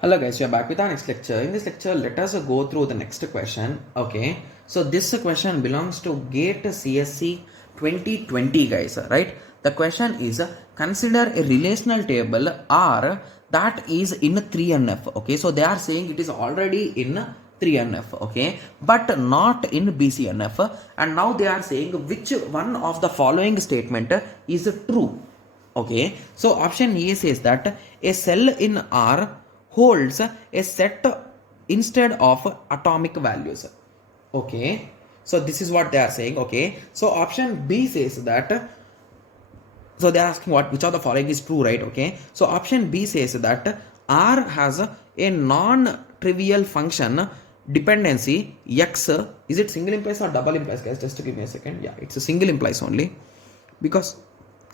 Hello guys, we are back with our next lecture. In this lecture, let us go through the next question. Okay, so this question belongs to GATE CSC 2020 guys, right? The question is consider a relational table R that is in 3NF. Okay, so they are saying it is already in 3NF, okay, but not in BCNF, and now they are saying which one of the following statement is true. Okay, so option A says that a cell in R holds a set instead of atomic values. Okay, so this is what they are saying. Okay, so option B says that, so they are asking what which of the following is true, right? Okay, so option B says that R has a non-trivial function dependency x. Is it single implies or double implies, guys? Just to give me a second. Yeah, it's a single implies only, because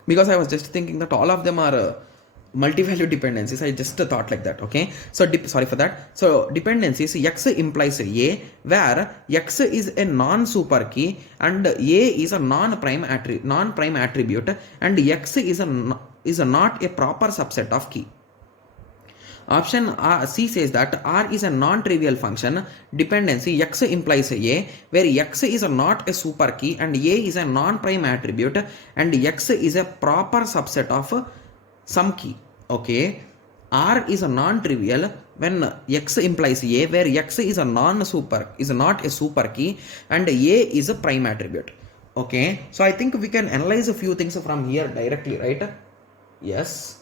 I was just thinking that all of them are multi-value dependencies. I just thought like that. Okay, so sorry for that. So dependencies, x implies a, where x is a non-super key and a is a non-prime attribute, and x is not a proper subset of key. Option C says that R is a non-trivial function dependency, x implies a, where x is not a super key and a is a non-prime attribute and x is a proper subset of some key. Okay, R is a non-trivial when x implies a, where x is not a super key and a is a prime attribute. Okay, so I think we can analyze a few things from here directly, right? Yes.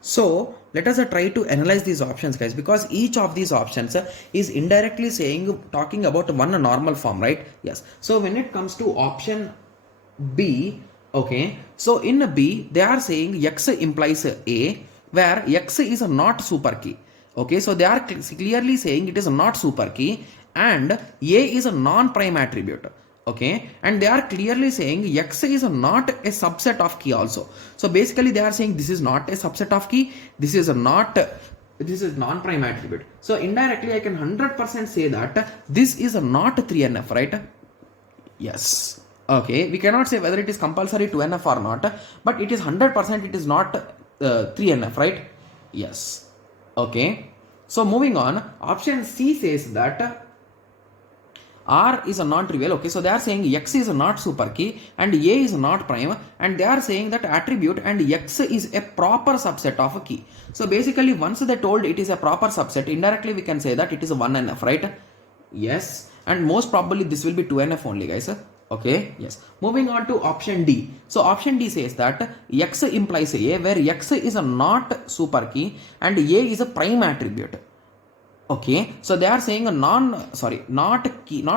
So let us try to analyze these options, guys, because each of these options is indirectly talking about one normal form, right? Yes. So when it comes to option B, okay, so in B they are saying x implies a, where x is not super key. Okay, so they are clearly saying it is not super key and a is a non-prime attribute. Okay, and they are clearly saying x is not a subset of key also. So basically they are saying this is not a subset of key, this is non-prime attribute. So indirectly I can 100% say that this is not 3NF, right? Yes. Okay, we cannot say whether it is compulsory 2NF or not, but it is 100% it is not 3NF, right? Yes. Okay, so moving on, option C says that R is a non-trivial. Okay, so they are saying x is not super key and a is not prime, and they are saying that attribute and x is a proper subset of a key. So basically once they told it is a proper subset, indirectly we can say that it is a 1NF, right? Yes, and most probably this will be 2NF only, guys. Okay, yes. Moving on to option D. So option D says that x implies a, where x is a not super key and a is a prime attribute. Okay, so they are saying a not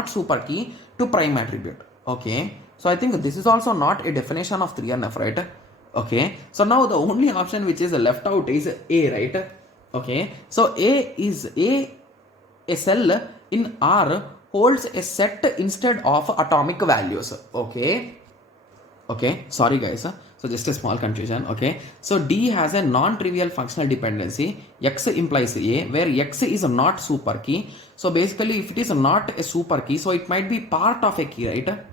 super key to prime attribute. Okay, so I think this is also not a definition of 3NF, right? Okay, so now the only option which is left out is A, right? Okay, so a cell in R holds a set instead of atomic values. Okay, sorry guys, so just a small confusion. Okay, so D has a non-trivial functional dependency, x implies a, where x is not super key. So basically if it is not a super key, so it might be part of a key, right?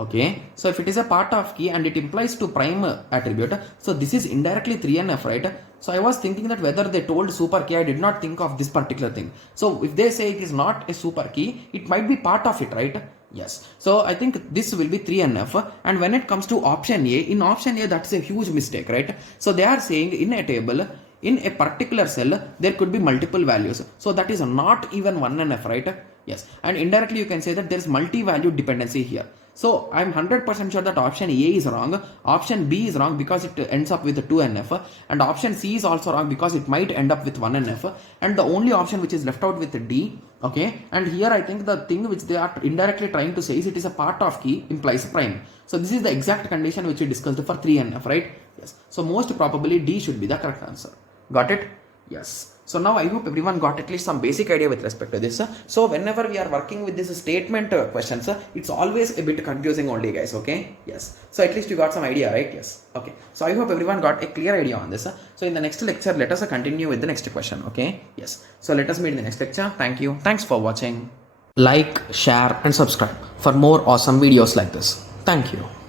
Okay, so if it is a part of key and it implies to prime attribute, so this is indirectly 3NF, right? So I was thinking that whether they told super key, I did not think of this particular thing. So if they say it is not a super key, it might be part of it, right? Yes, so I think this will be 3NF. And when it comes to option A, in option A that's a huge mistake, right? So they are saying in a table, in a particular cell there could be multiple values, so that is not even 1NF, right? Yes, and indirectly you can say that there is multi-value dependency here. So I'm 100% sure that option A is wrong, option B is wrong because it ends up with 2NF, and option C is also wrong because it might end up with 1NF, and the only option which is left out with D. Okay, and here I think the thing which they are indirectly trying to say is it is a part of key implies prime. So this is the exact condition which we discussed for 3NF, right? Yes, so most probably D should be the correct answer. Got it? Yes. So now I hope everyone got at least some basic idea with respect to this. So whenever we are working with this statement questions, it's always a bit confusing only, guys. Okay, yes, so at least you got some idea, right? Yes. Okay, so I hope everyone got a clear idea on this. So in the next lecture, let us continue with the next question. Okay, yes, so let us meet in the next lecture. Thank you. Thanks for watching. Like, share and subscribe for more awesome videos like this. Thank you.